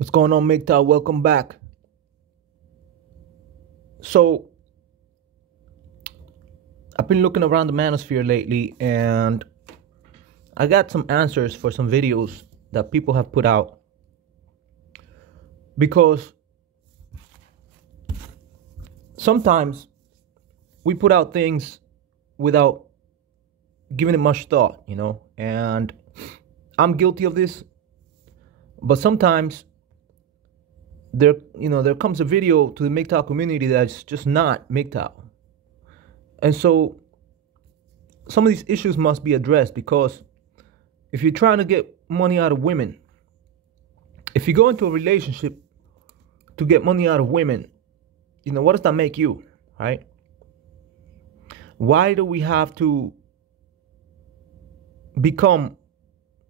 What's going on, MGTOW? Welcome back. So, I've been looking around the manosphere lately, and I got some answers for some videos that people have put out. Because sometimes we put out things without giving it much thought, and I'm guilty of this. But sometimes there comes a video to the MGTOW community that's just not MGTOW. And so some of these issues must be addressed, because if you're trying to get money out of women, if you go into a relationship to get money out of women, what does that make you, right? Why do we have to become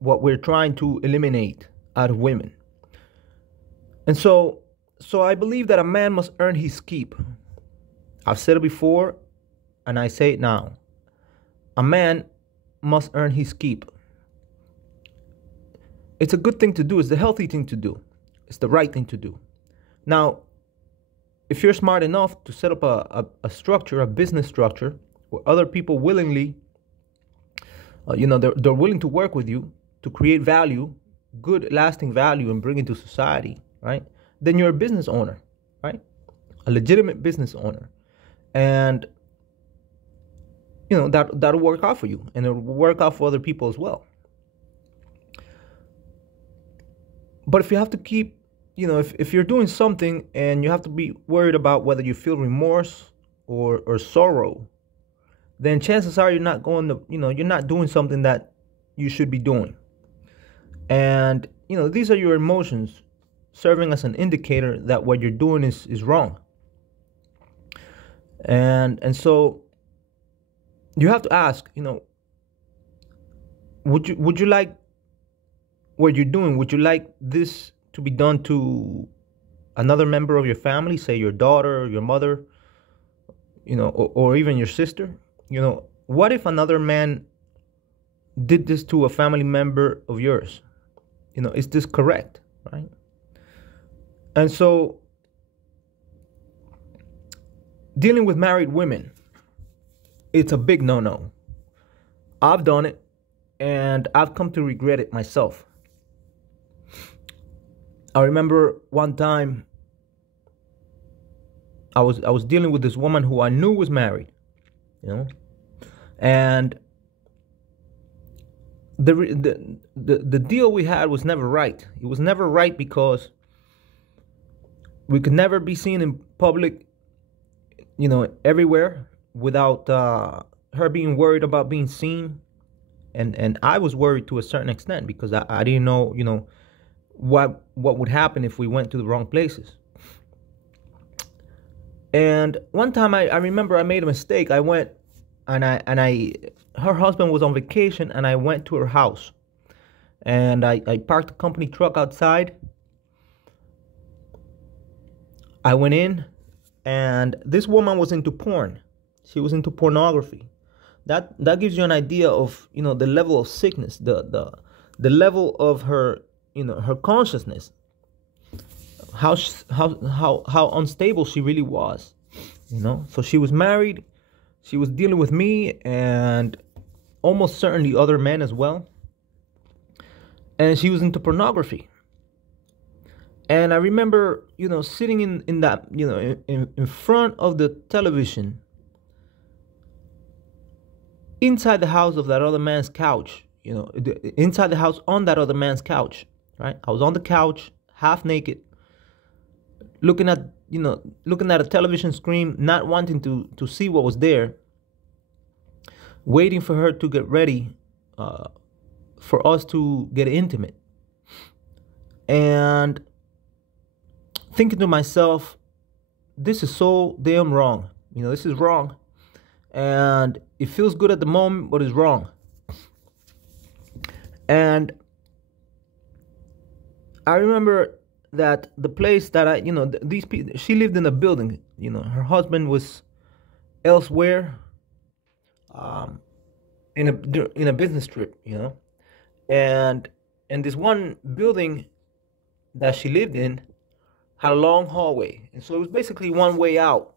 what we're trying to eliminate out of women? And so I believe that a man must earn his keep. I've said it before, and I say it now. A man must earn his keep. It's a good thing to do. It's the healthy thing to do. It's the right thing to do. Now, if you're smart enough to set up a structure, a business structure, where other people willingly, they're willing to work with you to create value, good, lasting value, and bring it to society, right? Then you're a business owner, right? A legitimate business owner. And, that'll work out for you, and it'll work out for other people as well. But if you have to keep, if you're doing something and you have to be worried about whether you feel remorse or sorrow, then chances are you're not you're not doing something that you should be doing. And, these are your emotions serving as an indicator that what you're doing is wrong. And so you have to ask, would you like what you're doing? Would you like this to be done to another member of your family, say your daughter, your mother, or even your sister? What if another man did this to a family member of yours? Is this correct, right? And so dealing with married women, it's a big no-no. I've done it, and I've come to regret it myself. I remember one time I was dealing with this woman who I knew was married, and the deal we had was never right. It was never right because we could never be seen in public, everywhere without her being worried about being seen, and I was worried to a certain extent because I didn't know, what would happen if we went to the wrong places. And one time I remember I made a mistake. I went and her husband was on vacation, and I went to her house, and I parked a company truck outside. I went in, and this woman was into porn. She was into pornography. That gives you an idea of, the level of sickness, the level of her, her consciousness, how unstable she really was, So she was married, she was dealing with me, and almost certainly other men as well, and she was into pornography. And I remember, sitting in that, in front of the television, inside the house of that other man's couch, inside the house on that other man's couch, right? I was on the couch, half naked, looking at a television screen, not wanting to see what was there, waiting for her to get ready, for us to get intimate. And thinking to myself, this is so damn wrong. This is wrong. And it feels good at the moment, but it's wrong. And I remember that the place that these people, she lived in a building, her husband was elsewhere, in a business trip, and in this one building, that she lived in had a long hallway, and so it was basically one way out.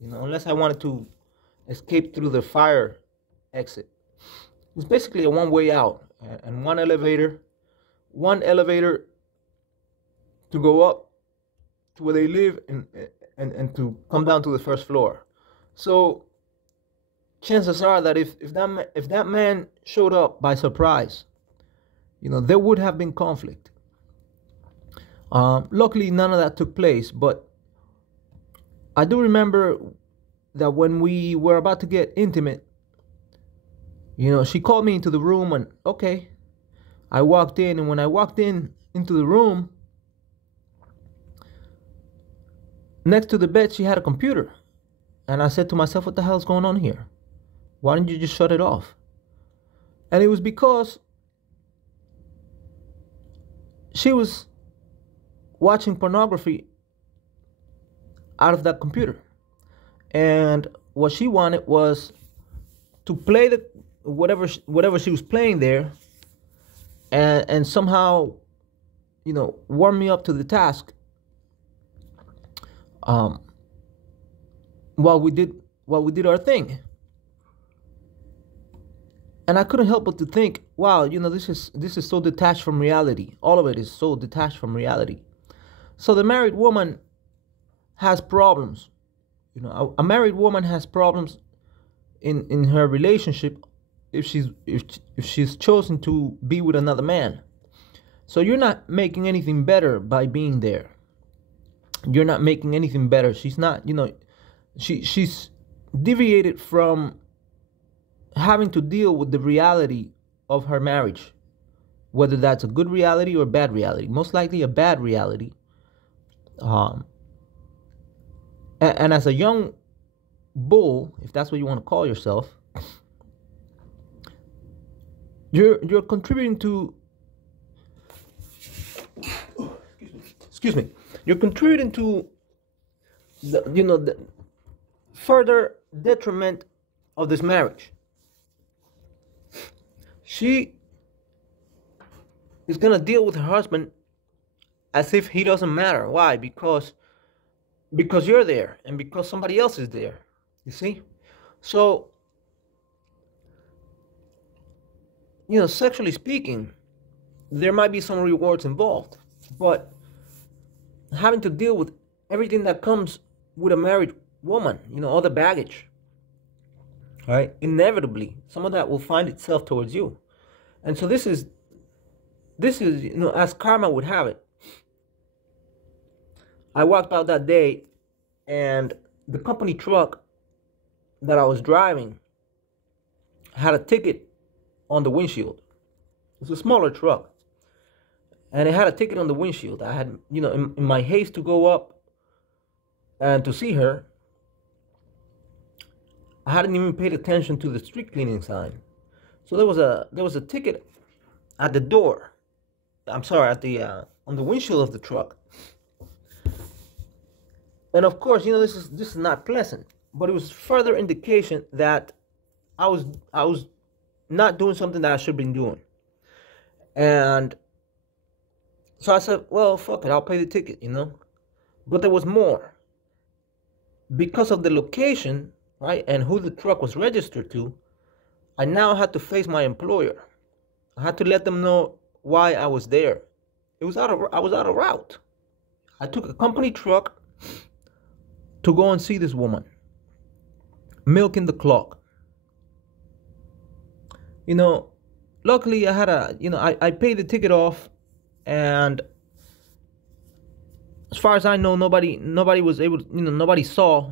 Unless I wanted to escape through the fire exit, it was basically a one way out and one elevator to go up to where they live and to come down to the first floor. So chances are that if that man showed up by surprise, there would have been conflict. Luckily, none of that took place, but I do remember that when we were about to get intimate, she called me into the room, and okay, I walked in, and when I walked into the room, next to the bed, she had a computer. And I said to myself, what the hell is going on here? Why didn't you just shut it off? And it was because she was watching pornography out of that computer. And what she wanted was to play the whatever she was playing there, and somehow, warm me up to the task. While we did our thing. And I couldn't help but to think, wow, this is so detached from reality. All of it is so detached from reality. So the married woman has problems. A married woman has problems in her relationship if she's chosen to be with another man. So you're not making anything better by being there. You're not making anything better. She's not, she's deviated from having to deal with the reality of her marriage, whether that's a good reality or a bad reality. Most likely a bad reality. And as a young bull, if that's what you want to call yourself, you're contributing to. Excuse me. You're contributing to the further detriment of this marriage. She is gonna deal with her husband as if he doesn't matter. Why? Because you're there, and because somebody else is there. You see? So, sexually speaking, there might be some rewards involved, but having to deal with everything that comes with a married woman, all the baggage, right? Inevitably, some of that will find itself towards you. And so this is, as karma would have it, I walked out that day, and the company truck that I was driving had a ticket on the windshield. It was a smaller truck, and it had a ticket on the windshield. I had, in my haste to go up and to see her, I hadn't even paid attention to the street cleaning sign. So there was a ticket at the door. I'm sorry, on the windshield of the truck. And of course, this is not pleasant, but it was further indication that I was not doing something that I should have been doing. And so I said, well, fuck it, I'll pay the ticket, But there was more. Because of the location, right, and who the truck was registered to, I now had to face my employer. I had to let them know why I was there. I was out of route. I took a company truck to go and see this woman, milking the clock. Luckily I had I paid the ticket off, and as far as I know, nobody was able, nobody saw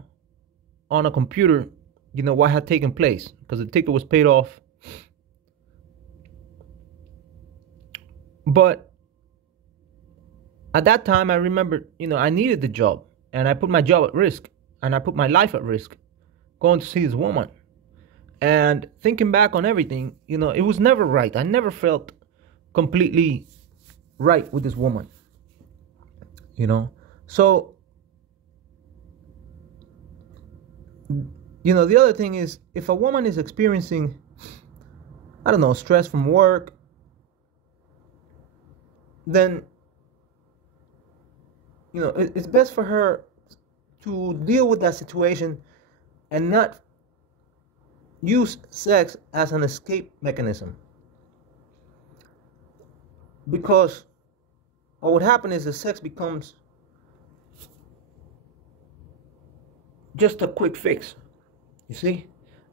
on a computer, what had taken place, because the ticket was paid off. But at that time, I remember, I needed the job, and I put my job at risk, and I put my life at risk going to see this woman. And thinking back on everything, it was never right. I never felt completely right with this woman. So, the other thing is, if a woman is experiencing, I don't know, stress from work, then it's best for her to deal with that situation and not use sex as an escape mechanism. Because what would happen is the sex becomes just a quick fix, you see?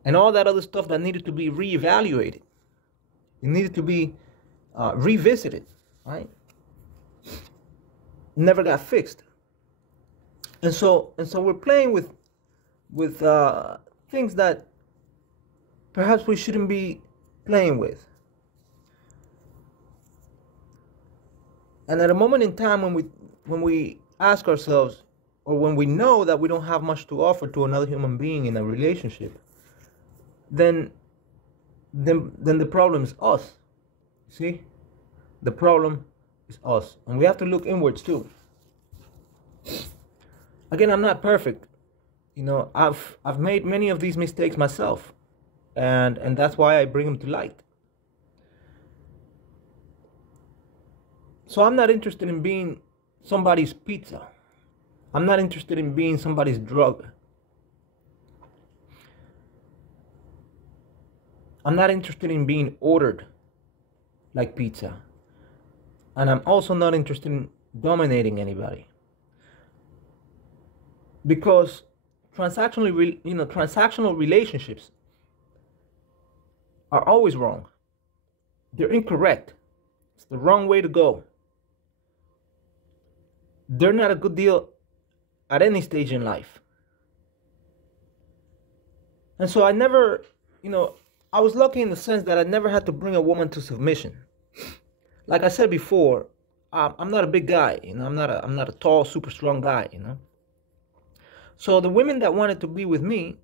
And all that other stuff that needed to be reevaluated, it needed to be revisited, right? Never got fixed. And so we're playing with things that perhaps we shouldn't be playing with. And at a moment in time when we ask ourselves, or when we know that we don't have much to offer to another human being in a relationship, then the problem is us. See? The problem is us. And we have to look inwards too. Again, I'm not perfect. I've made many of these mistakes myself. And that's why I bring them to light. So I'm not interested in being somebody's pizza. I'm not interested in being somebody's drug. I'm not interested in being ordered like pizza. And I'm also not interested in dominating anybody. Because transactional relationships are always wrong. They're incorrect. It's the wrong way to go. They're not a good deal at any stage in life. And so I never, I was lucky in the sense that I never had to bring a woman to submission. Like I said before, I'm not a big guy, I'm not a tall, super strong guy, So the women that wanted to be with me,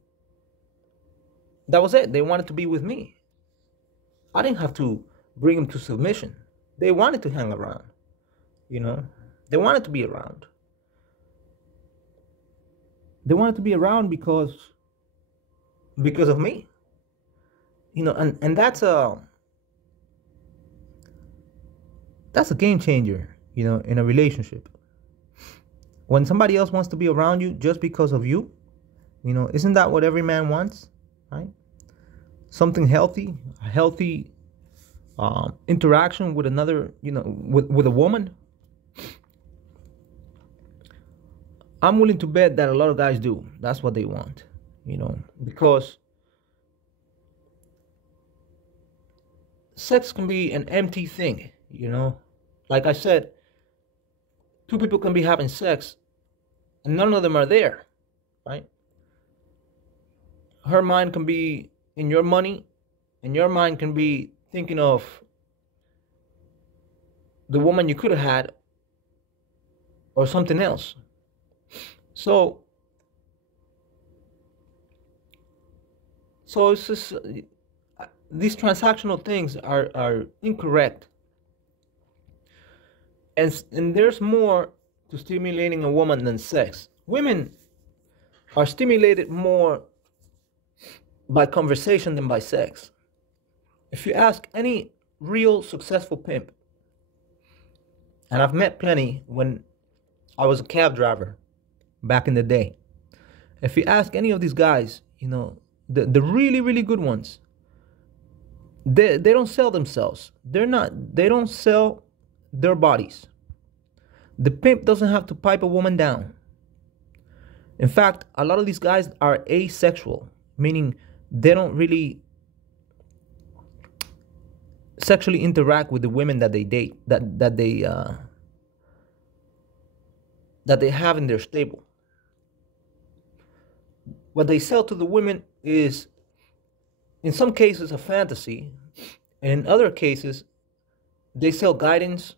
that was it. They wanted to be with me. I didn't have to bring them to submission. They wanted to hang around, They wanted to be around. They wanted to be around because of me. And that's a game changer, in a relationship. When somebody else wants to be around you just because of you, isn't that what every man wants, right? Something healthy, a healthy interaction with another, with a woman. I'm willing to bet that a lot of guys do. That's what they want, because sex can be an empty thing, Like I said, two people can be having sex and none of them are there, right? Her mind can be in your money and your mind can be thinking of the woman you could have had or something else. So it's just, these transactional things are incorrect. And there's more to stimulating a woman than sex. Women are stimulated more by conversation than by sex. If you ask any real successful pimp, and I've met plenty when I was a cab driver back in the day. If you ask any of these guys, the really, really good ones, they don't sell themselves. They don't sell their bodies. The pimp doesn't have to pipe a woman down. In fact, a lot of these guys are asexual, meaning they don't really sexually interact with the women that they date, that they have in their stable. What they sell to the women is, in some cases, a fantasy, and in other cases, they sell guidance.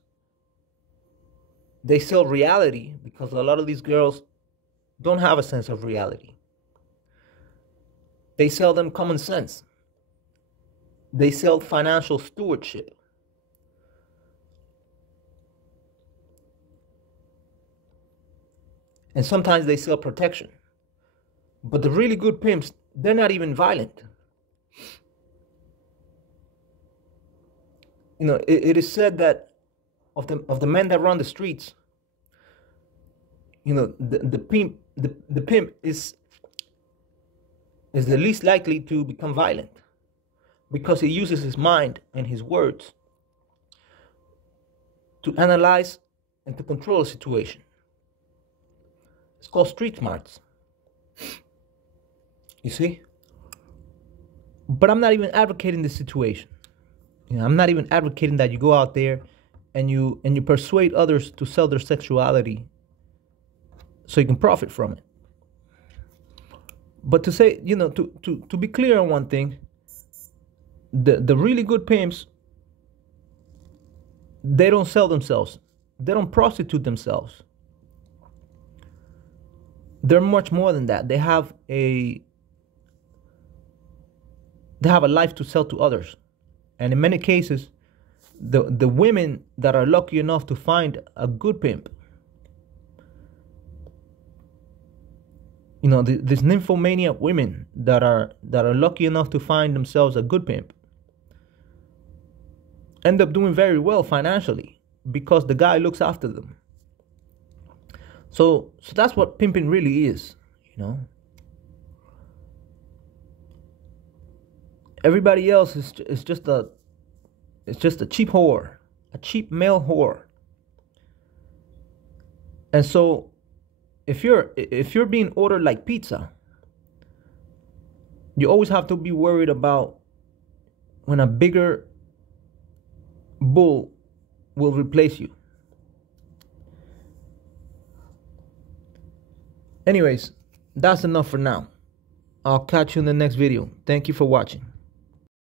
They sell reality, because a lot of these girls don't have a sense of reality. They sell them common sense. They sell financial stewardship. And sometimes they sell protection. But the really good pimps, they're not even violent. It is said that of the men that run the streets, the pimp is the least likely to become violent because he uses his mind and his words to analyze and to control a situation. It's called street smarts. You see? But I'm not even advocating this situation. I'm not even advocating that you go out there and you persuade others to sell their sexuality so you can profit from it. But to say, to be clear on one thing, the really good pimps, they don't sell themselves. They don't prostitute themselves. They're much more than that. They have a life to sell to others. And in many cases, the women that are lucky enough to find a good pimp, these nymphomaniac women that are lucky enough to find themselves a good pimp, end up doing very well financially because the guy looks after them. So that's what pimping really is, Everybody else is just a cheap whore, a cheap male whore. And so if you're being ordered like pizza, you always have to be worried about when a bigger bull will replace you. Anyways, that's enough for now. I'll catch you in the next video. Thank you for watching.